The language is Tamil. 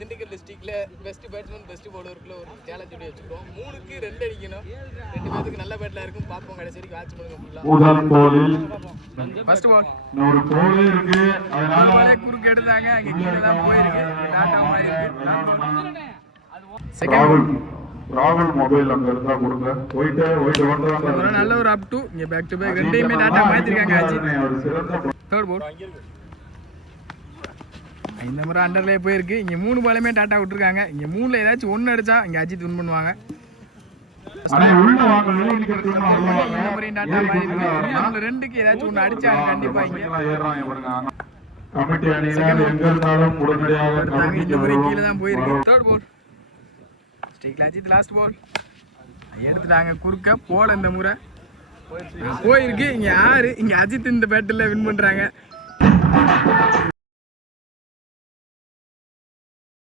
திண்டுக்கல் டிஸ்ட்ரிக்ட்ல பெஸ்ட் பேட்ஸ்மேன் பெஸ்ட் பவுலருக்குள்ள ஒரு சேலஞ்ச் பண்ணி வச்சுக்கிறோம். 3க்கு 2 அடிக்கணும். 2 பேருக்கு நல்ல பேட்ல இருக்கும். பாப்போம் கடைசி வரைக்கும் வாட்ச் பண்ணுங்க ஃபுல்லா. முதல் போலில் ஃபர்ஸ்ட் பால் ஒரு போலே இருக்கு. அதனால குறுக்கு எடுத்தாங்க. அங்க கீழ தான் போயிருக்கு. டாட் ஆஃப் ஆயிருக்கு. ராகுல் மொபைல் அங்க இருந்தா கொடுங்க. போயிட்டு வந்தாங்க. ஒரு நல்ல ஒரு அப் டு இங்க பேக் டு பேக் ரெண்டையுமே டாட் ஆஃப் மாத்திருக்காங்க அஜித். தேர்ட் பால் இந்த முறை அண்டர்லே போயிருக்கு. இங்கே 3 பாலுமே டாட்டா விட்டுருக்காங்க. இங்கே 3ல் ஏதாச்சும் 1 அடிச்சா இங்கே அஜித் வின் பண்ணுவாங்க. இந்த முறையும் டாட்டா மாறி இருக்கு. 2க்கு ஏதாச்சும் 1 அடிச்சா கண்டிப்பா இங்கே இந்த முறை கீழே தான் போயிருக்கு. தேர்ட் பால் ஸ்ட்ரைக்ல அஜித் லாஸ்ட் பால் எடுத்துட்டாங்க. குறுக்க போல இந்த முறை போயிருக்கு. இங்கே யாரு இங்கே அஜித் இந்த பேட்டில் வின் பண்ணுறாங்க.